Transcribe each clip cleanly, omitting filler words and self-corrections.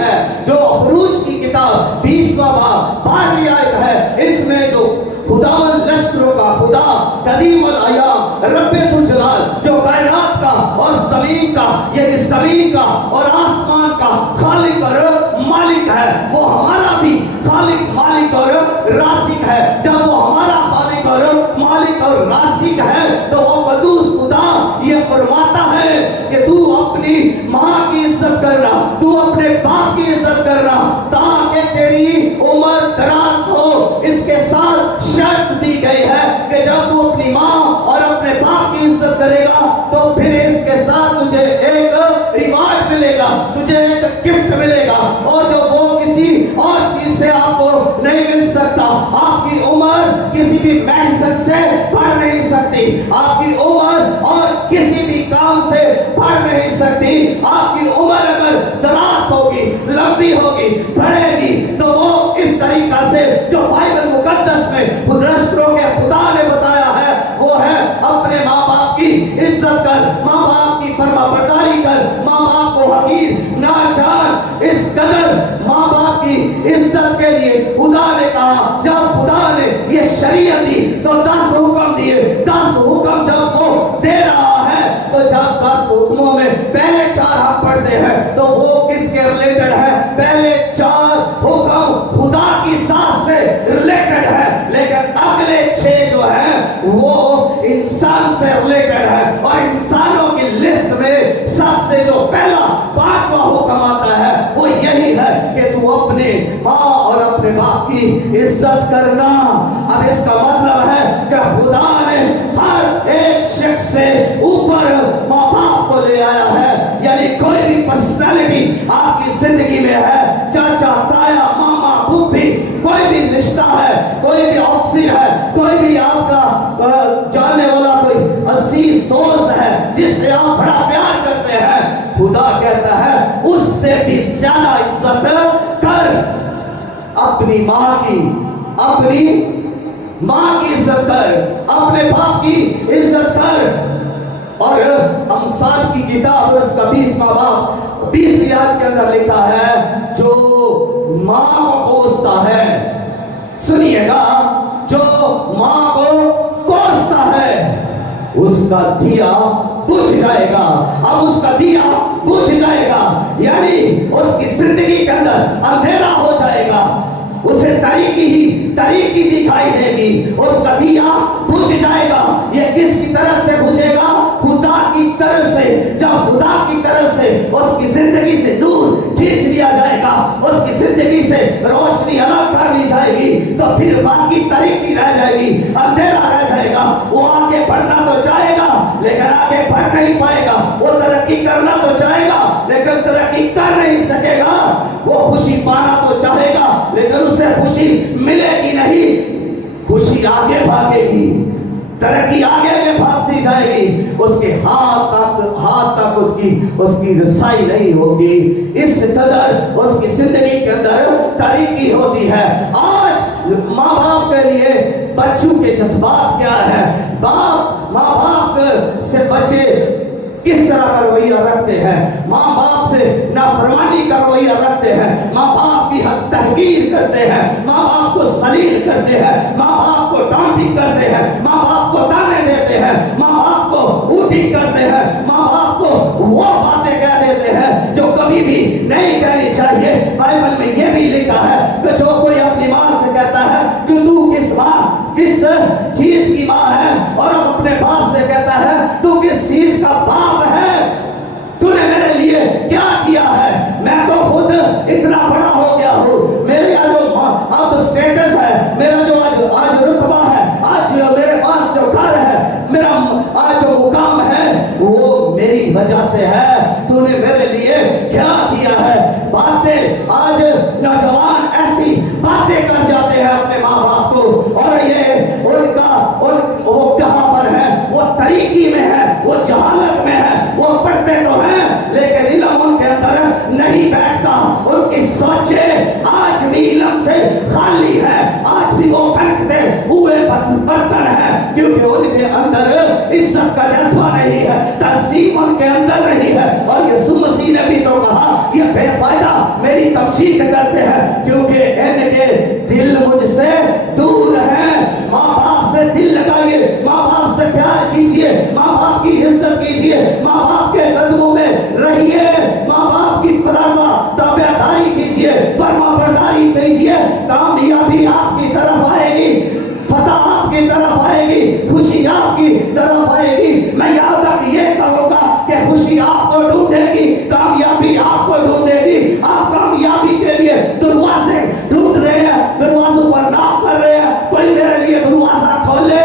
ہے جو خروج کی کتاب 20واں باب 12ویں آیت ہے، اس میں جو خداوند لشکروں کا خدا قدیم الایام رب ذوالجلال جو کائنات کا اور زمین کا یعنی زمین کا اور آسمان کا خالق اور مالک ہے، وہ ہمارا بھی خالق مالک اور رازق ہے۔ جب وہ ہمارا خالق اور مالک اور رازق ہے تو وہ قدوس خدا یہ فرماتا ہے کہ تو اپنی ماں کی عزت کرنا، تو اپنے باپ کی عزت کرنا تاکہ تیری عمر دراز ہو۔ اس کے ساتھ شرط دی گئی ہے کہ جب تو اپنی ماں اور اپنے باپ کی عزت کرے گا تو پھر اس کے ساتھ تجھے ایک ریوارڈ ملے گا، تجھے ایک گفٹ ملے گا، اور جو وہ کسی اور چیز سے آپ کو نہیں مل سکتا۔ آپ کی عمر کسی بھی میڈیسن سے بڑھ نہیں سکتی، آپ کی عمر اور کسی بھی کام سے بڑھ نہیں سکتی۔ آپ کی عمر اگر دراز ہوگی، لمبی ہوگی، بڑھے گی تو وہ اس طریقہ سے جو بائبل مقدس میں لشکروں کے خدا نے بتایا ہے وہ ہے اپنے ماں باپ کی عزت کر، ماں باپ کی فرما برداری کر، ماں باپ کو حقیر نہ جان۔ اس قدر ماں باپ کی عزت کے لیے خدا نے کہا، جب خدا نے یہ شریعت دی تو 10 حکم دیے۔ 10 حکم جب وہ دے رہا ہے تو جب 10 حکموں میں پہلے 4 ہم پڑھتے ہیں تو وہ کس کے ریلیٹڈ ہے؟ پہلے 4 حکم خدا کی ذات سے ریلیٹڈ ہے، لیکن اگلے 6 جو ہیں وہ انسان سے ریلیٹڈ ہے۔ اور انسانوں کی لسٹ میں سب سے جو پہلا 5واں حکم آتا ہے وہ یہی ہے کہ تو اپنے ماں اور اپنے باپ کی عزت کرنا۔ اب اس کا مطلب ہے کہ خدا نے ہر ایک شخص سے اوپر ماں باپ کو لے آیا ہے، یعنی کوئی بھی پرسنالٹی آپ کی زندگی میں ہے، چاچا تایا ماما پھوپھی، کوئی بھی رشتہ ہے، کوئی بھی آفسر ہے، کوئی بھی آپ کا جاننے والا کوئی عزیز دوست ہے جس سے آپ بڑا پیار کرتے ہیں، خدا کہتا ہے اس سے بھی زیادہ عزت کر اپنی ماں کی، اپنی ماں کی عزت کر، اپنے باپ کی عزت کر۔ اور امثال کی کتاب اور اس کا 20واں باب 20ویں آیت کے اندر لکھا ہے جو ماں کو کوستا ہے، سنیے گا، جو ماں کو کوستا ہے اس کا دیا بجھ جائے گا۔ اب اس کا دیا بجھ جائے گا یعنی اس کی زندگی کے اندر اندھیرا ہو جائے گا، اسے تاریکی دکھائی دے گی، اس کا دیا بجھ جائے گا۔ یہ کس کی طرف سے بجھے گا؟ خدا کی طرف سے۔ جب خدا کی طرف سے اس کی زندگی سے نور کھینچ لیا جائے گا، اس کی زندگی سے روشنی الگ کر لی جائے گی تو پھر باقی تاریکی رہ جائے گی، اندھیرا رہ جائے گا۔ وہ آگے بڑھنا تو چاہے گا لیکن آگے بڑھ نہیں پائے گا، وہ ترقی کرنا تو چاہے گا لیکن ترقی کر نہیں سکے گا، وہ خوشی پانا تو چاہے گا لیکن اسے خوشی ملے گی نہیں۔ خوشی آگے بھاگے گی، ترقی آگے بھاگتی جائے گی، اس کے ہاتھ تک اس کی رسائی نہیں ہوگی۔ اس قدر اس کی زندگی کے اندر تاریکی ہوتی ہے۔ آج ماں باپ کے لیے بچوں کے جذبات کیا ہے؟ ماں باپ سے بچے کس طرح کا رویہ رکھتے ہیں، ماں باپ سے نافرمانی کا رویہ رکھتے ہیں، ماں باپ کی حق تحقیر کرتے ہیں، ماں باپ کو ذلیل کرتے ہیں، ماں باپ کو ڈانٹنگ کرتے ہیں، ماں باپ کو تانے دیتے ہیں، ماں باپ کو اوٹنگ کرتے ہیں، ماں باپ کو وہ باتیں کہہ دیتے ہیں جو کبھی بھی نہیں کہنی چاہیے۔ بائبل میں یہ بھی لکھا ہے کہ جو کوئی اپنی ماں سے کہتا ہے کہ تو کس چیز کی ماں ہے، اور اپنے باپ سے کہتا ہے تو کس چیز کا باپ ہے، تو نے میرے لیے کیا کیا ہے، میں تو خود اتنا بڑا ہو گیا ہوں، میرے جو اب سٹیٹس ہے، میرا جو آج رتبہ ہے، آج میرے پاس جو گھر ہے، میرا آج جو مقام ہے وہ میری وجہ سے ہے، تو نے میرے لیے کیا کیا ہے۔ باتیں آج نوجوان ایسی باتیں کر جاتے ہیں اپنے ماں باپ کو، اور یہ وہ کہاں پر ہے؟ وہ طریقی میں ہے، وہ جہالت میں ہے، وہ پڑھتے تو ہیں لیکن علم ان کے اندر نہیں بیٹھتا، ان کی سوچیں آج بھی علم سے خالی ہے، آج بھی وہ پھینکتے ہوئے برتن ہیں کیونکہ ان کے اندر عزت کا جذبہ نہیں ہے، تعظیم ان ان کے اندر نہیں ہے. اور یسوع مسیح نے بھی تو کہا یہ بے فائدہ میری تمجید کرتے ہیں کیونکہ ان کے دل مجھ سے دور ہے. ماں باپ سے دل لگائیے, ماں باپ سے پیار کیجئے, ماں باپ کی عزت کیجئے, ماں باپ کے قدموں میں رہیے, ماں باپ کی فرما تابعداری کیجئے, فرما برداری کیجئے. کامیابی آپ کی طرف آئے گی, فتح آپ کی طرف آئے گی, خوشی آپ کی طرف آئے گی. میں یہاں تک یہ کہوں گا کہ خوشی آپ کو ڈھونڈے گی, کامیابی آپ کو ڈھونڈے گی. آپ کامیابی کے لیے دروازے ڈھونڈ رہے ہیں, دروازوں پر ناپ کر رہے ہیں, کوئی میرے لیے دروازہ کھولے.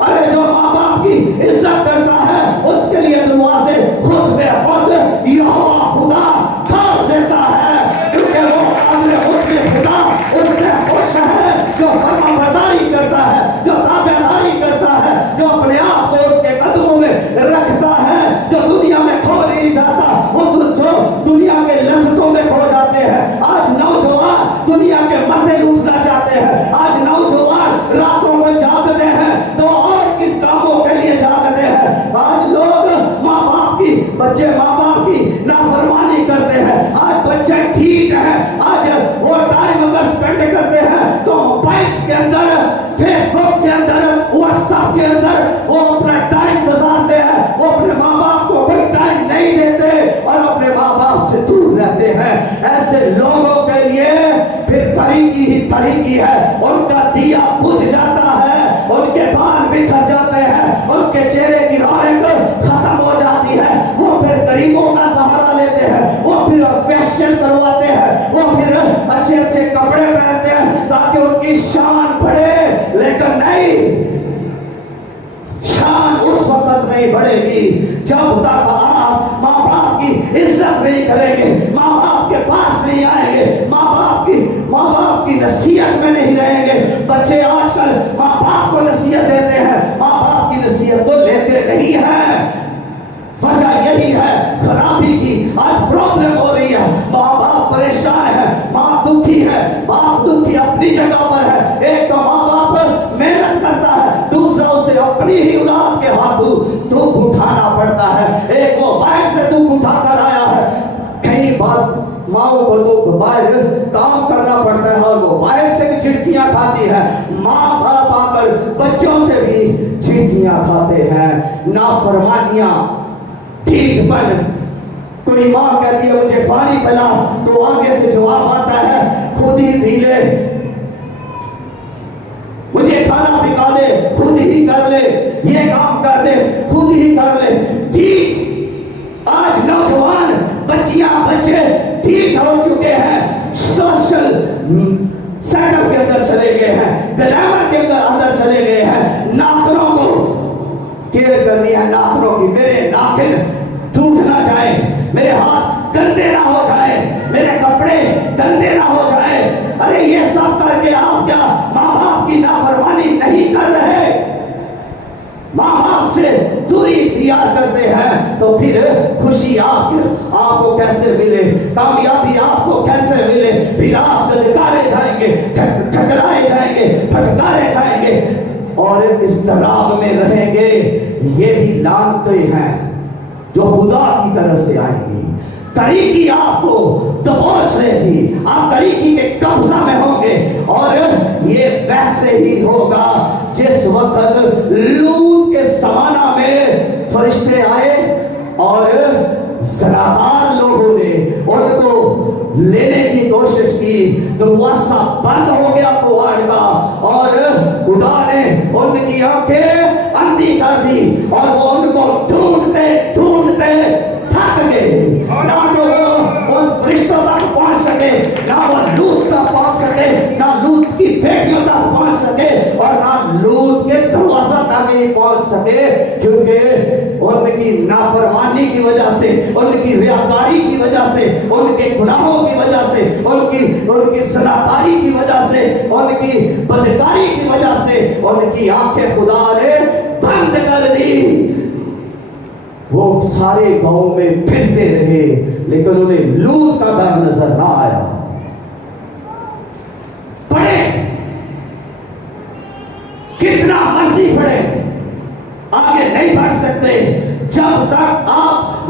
ارے جو ماں باپ کی عزت کرتا ہے اس کے لیے دروازے خود بے خود یہوہ خدا کھول دیتا ہے, کیونکہ وہ اپنے خود کے خدا اس سے خوش ہے جو فرما برداری کرتا ہے, جو تابعداری کرتا ہے, جو اپنے آپ کو اس کے قدموں میں رکھتا ہے, جو دنیا میں کھو نہیں جاتا. وہ جو دنیا کے لذتوں میں کھو جاتے ہیں. آج نوجوان دنیا کے مزے لوٹنا چاہتے ہیں, آج نوجوان راتوں کو جاگتے ہیں تو اور کس کاموں کے لیے جاگتے ہیں. آج لوگ ماں باپ کی, بچے ماں باپ کی نافرمانی کرتے ہیں. آج بچے ٹھیک ہیں, آج وہ ٹائم اگر اسپینڈ کرتے ہیں تو موبائل کے اندر, فیس بک کے اندر, واٹس ایپ کے اندر وہ اپنا ٹائم گزارتے ہیں. وہ اپنے ماں باپ کو کوئی ٹائم نہیں دیتے اور اپنے ماں باپ سے دور رہتے ہیں. ایسے لوگوں کے لیے پھر طریقی ہی طریقی ہے. ان کا دیا بجھ جاتا ہے, ان کے بال بکھر جاتے ہیں, ان کے چہرے کی رونق ختم ہو جاتی ہے. وہ پھر غریبوں کا سہارا لیتے ہیں, وہ پھر فیشن کرواتے ہیں, وہ پھر اچھے اچھے کپڑے پہنتے ہیں تاکہ ان کی شان بڑھے. لیکن نہیں, شان اس وقت نہیں بڑھے گی جب تک آپ ماں باپ کی عزت نہیں کریں گے, ماں باپ کے پاس نہیں آئیں گے, ماں باپ کی نصیحت میں نہیں رہیں گے. بچے آج کل ماں باپ کو نصیحت دیتے ہیں, ماں باپ کی نصیحت کو لیتے نہیں ہیں. وجہ یہی ہے خرابی کی. آج پرابلم ہو رہی ہے, ماں باپ پریشان ہے, ماں دکھی ہے, باپ دکھی اپنی جگہ پر ہے. ایک تو ماں باپ محنت کرتا ہے, دوسرا اسے اپنی ہی اولاد کے ہاتھوں دکھ اٹھانا پڑتا ہے. ایک وہ باہر سے دکھ اٹھا کر آیا ہے, کئی بار ماں کو تو باہر کام کرنا پڑتا ہے اور وہ باہر سے بھی جھٹکیاں کھاتی ہے. ماں باپ آ کر بچوں سے بھی جھٹکیاں کھاتے ہیں, نافرمانیاں. ٹھیک بن, کوئی ماں کہتی ہے مجھے پانی پلا تو آگے سے جواب آتا ہے خود ہی پی لے, مجھے کھانا پکا دے خود ہی کر لے, یہ کام کر دے خود ہی کر لے. ٹھیک, آج نوجوان بچیاں بچے ٹھیک ہو چکے ہیں, سوشل سیٹ اپ کے اندر چلے گئے ہیں, گلیمر کے اندر چلے گئے ہیں. ناخنوں کو کیئر کرنی ہے, ناخنوں کی. میرے ناخن ٹوٹ نہ جائے, میرے ہاتھ گندے نہ ہو جائے, میرے کپڑے گندے نہ ہو جائے. ارے یہ سب کر کے آپ کیا ماں باپ کی نافرمانی نہیں کر رہے؟ ماں باپ سے دوری اختیار کرتے ہیں تو پھر خوشی آپ کو کیسے ملے, کامیابی آپ کو کیسے ملے؟ پھر آپ دھتکارے جائیں گے, ٹھکرائے جائیں گے, پھٹکارے جائیں گے اور اضطراب میں رہیں گے. یہ بھی لعنتیں ہیں جو خدا کی طرف سے آئیں گی. طریقی آپ کو دبوچ رہے گی, آپ طریقی کے قبضہ میں ہوں گے. اور یہ ویسے ہی ہوگا جس وقت لوط کے زمانہ میں فرشتے آئے اور زناکار لوگوں نے ان کو لینے کی کوشش کی. دروازہ بند ہو گیا کوہر کا اور خدا نے ان کی آنکھیں اندھی کر دی اور وہ ان کو ڈھونڈتے ڈھونڈتے تھک گئے. نہ تو وہ ان فرشتوں تک پہنچ سکے, نہ وہ لوط تک پہنچ سکے, نہ لوط کی بیٹیوں تک پہنچ سکے اور نہ لوط کے دروازہ تک ہی پہنچ سکے, کیونکہ ان کی نافرمانی کی وجہ سے, ان کی ریاکاری کی وجہ سے, ان کے گناہوں کی وجہ سے, ان کی زناکاری کی وجہ سے, ان کی بدکاری کی وجہ سے ان کی آنکھیں خدا نے بند کر دی. وہ سارے گاؤں میں پھرتے رہے لیکن انہیں لوط کا گھر نظر نہ آیا. پڑھے کتنا مرضی پڑھے, آگے نہیں بڑھ سکتے جب تک آپ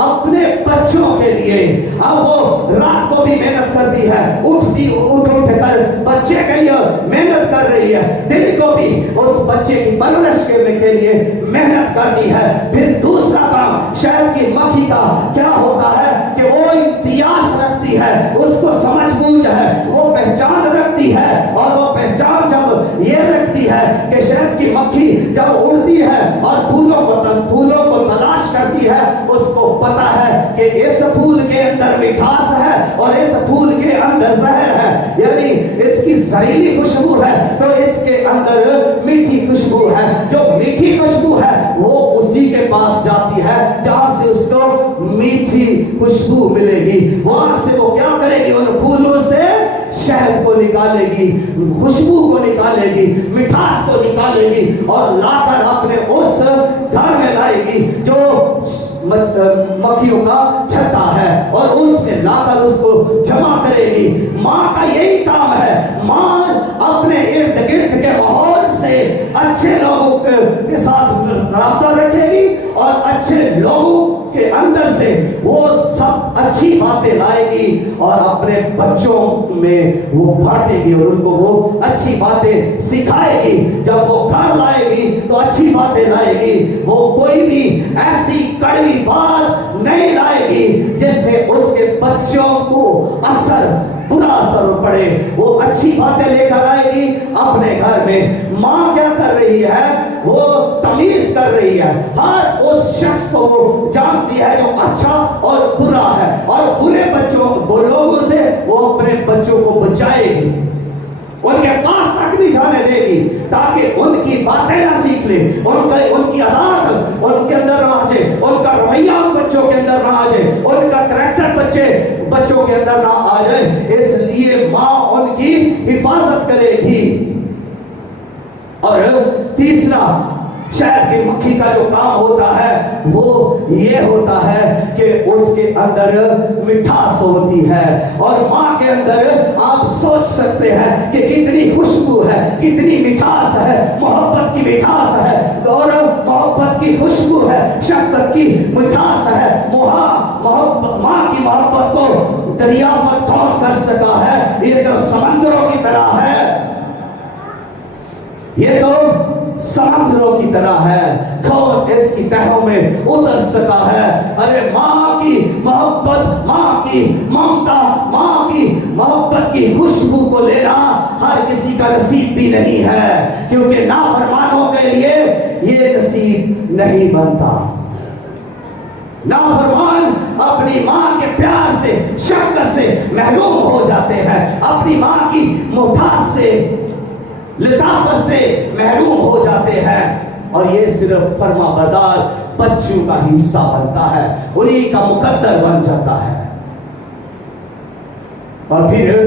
اپنے بچوں کے لیے. اب وہ رات کو بھی محنت کرتی ہے, اٹھ کر بچے کے لیے محنت کر رہی ہے, دن کو بھی اس بچے کی پرورش کرنے کے لیے محنت کرتی ہے. پھر دوسرا کام شہد کی مکھی کا کیا ہوتا ہے کہ وہ امتیاز رکھتی ہے, اس کو سمجھ بوجھ ہے, وہ پہچان رکھتی ہے. اور وہ پہچان جب یہ رکھتی ہے کہ شہد کی مکھی جب اڑتی ہے اور پھولوں کو تلاش کرتی ہے, اس کو پتا ہے کہ اس پھول کے اندر مٹھاس ہے اور اس پھول کے اندر زہر ہے, یعنی اس کی زہریلی خوشبو ہے تو اس کے اندر میٹھی خوشبو ہے. جو میٹھی خوشبو ہے وہ اسی کے پاس جاتی ہے جہاں سے اس کو میٹھی خوشبو ملے گی. وہاں سے وہ کیا کرے گی, ان پھولوں سے شہد کو نکالے گی, خوشبو کو نکالے گی, مٹھاس کو نکالے گی اور لا کر اپنے اس گھر میں لائے گی جو مکھیوں کا چھتا ہے, اور اس میں لا کر اس کو جمع کرے گی. ماں کا یہی کام ہے, ماں اپنے ارد گرد کے ماحول سے اچھے لوگوں کے ساتھ رابطہ رکھے گی اور اچھے لوگوں کے اندر سے وہ سب اچھی باتیں لائے گی اور اپنے بچوں میں وہ بانٹے گی اور ان کو وہ اچھی باتیں سکھائے گی. جب وہ گھر لائے گی تو اچھی باتیں لائے گی, وہ کوئی بھی ایسی کڑوی بات نہیں لائے گی جس سے اس کے بچوں کو برا اثر پڑے. وہ اچھی باتیں لے کر آئے گی اپنے گھر میں. ماں کیا کر رہی ہے, وہ تمیز کر رہی ہے, ہر اس شخص کو وہ جانتی ہے جو اچھا اور برا ہے, اور برے لوگوں سے وہ اپنے بچوں کو بچائے گی, ان کے پاس تک نہیں جانے دے گی تاکہ ان کی باتیں نہ سیکھ لے, ان کی عادات ان کے اندر نہ آ جائے, ان کا رویہ ان بچوں کے اندر نہ آ جائے, ان کا کریکٹر بچوں کے اندر نہ آ جائے. اس لیے ماں ان کی حفاظت کرے گی. اور تیسرا شہد کی مکھی کا جو کام ہوتا ہے وہ یہ ہوتا ہے کہ اس کے اندر مٹھاس ہوتی ہے, اور ماں کے اندر آپ سوچ سکتے ہیں کہ کتنی خوشبو ہے, کتنی مٹھاس ہے, محبت کی مٹھاس ہے, اور محبت کی خوشبو ہے, شفقت کی مٹھاس ہے. ماں کی محبت کو دریافت کون کر سکا ہے؟ یہ جو سمندروں کی طرح ہے, یہ تو سمندروں کی طرح ہے, کون اس کی تہوں میں اتر سکا ہے؟ ارے ماں کی محبت, ماں کی ممتا, ماں کی محبت کی خوشبو کو لینا ہر کسی کا نصیب بھی نہیں ہے, کیونکہ نافرمانوں کے لیے یہ نصیب نہیں بنتا. نافرمان اپنی ماں کے پیار سے, شفقت سے محروم ہو جاتے ہیں, اپنی ماں کی محبت سے, لطافت سے محروم ہو جاتے ہیں, اور یہ صرف فرما بردار بچوں کا حصہ بنتا ہے, انہی کا مقدر بن جاتا ہے. اور پھر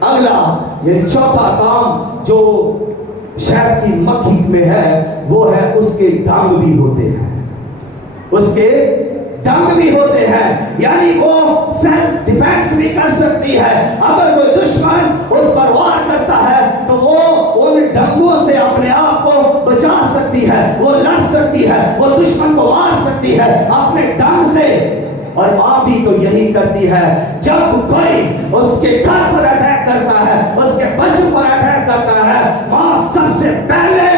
اگلا یہ چوتھا کام جو شہد کی مکھی میں ہے وہ ہے اس کے ڈنگ بھی ہوتے ہیں, اس کے ڈنگ بھی ہوتے ہیں, یعنی وہ سیلف ڈیفینس بھی کر سکتی ہے. اگر کوئی دشمن اس پر وار کرتا ہے تو وہ ان ڈنگوں سے اپنے آپ کو بچا سکتی ہے, وہ لڑ سکتی ہے, وہ دشمن کو مار سکتی ہے اپنے ڈنگ سے. اور ماں بھی تو یہی کرتی ہے, جب کوئی اس کے گھر پر اٹیک کرتا ہے, اس کے بچوں پر اٹیک کرتا ہے, ماں سب سے پہلے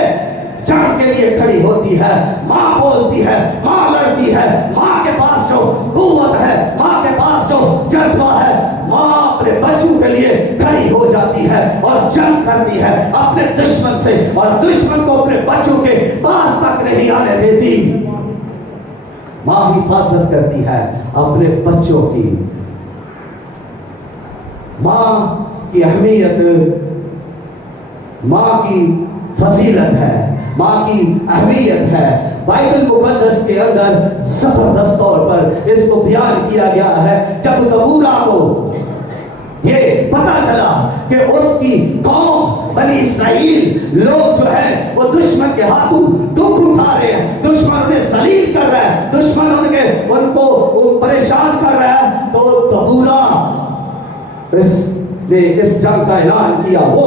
جنگ کے لیے کھڑی ہوتی ہے. ماں بولتی ہے, ماں لڑتی ہے, ماں کے پاس جو قوت ہے, ماں کے پاس جو جذبہ ہے, ماں اپنے بچوں کے لیے کھڑی ہو جاتی ہے اور جنگ کرتی ہے اپنے دشمن سے, اور دشمن کو اپنے بچوں کے پاس تک نہیں آنے دیتی. ماں حفاظت کرتی ہے اپنے بچوں کی. ماں کی اہمیت, ماں کی فضیلت ہے, ماں کی اہمیت ہے. بائبل مقدس کے اندر زبردست طور پر اس کو بیان کیا گیا ہے. جب دبورا کو یہ پتا چلا کہ اس کی قوم بنی اسرائیل لوگ جو ہے وہ دشمن کے ہاتھوں دکھ اٹھا رہے ہیں, دشمن انہیں ذلیل کر رہا ہے, دشمن ان کو پریشان کر رہا ہے, تو دبورا اس نے اس جنگ کا اعلان کیا. وہ